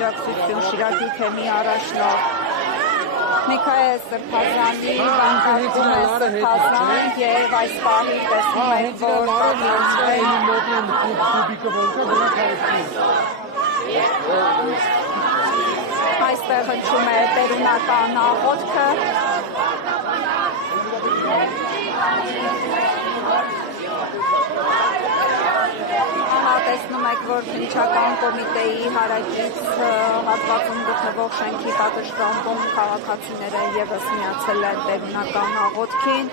աջակցություն Շիրակի թեմի առաջնորդ Միքայել Սրբազանի բանտարկում է Սրբազան եւ այս պահի տեսնում եք, որ այստեղ հնչում է տերունական աղոթքը Ահա տեսնում եք, որ քննչական կոմիտեի հարակից հատվածում գտնվող շենքի պատշգամբում քաղաքացիները ևս միացել են տերունական աղոթքին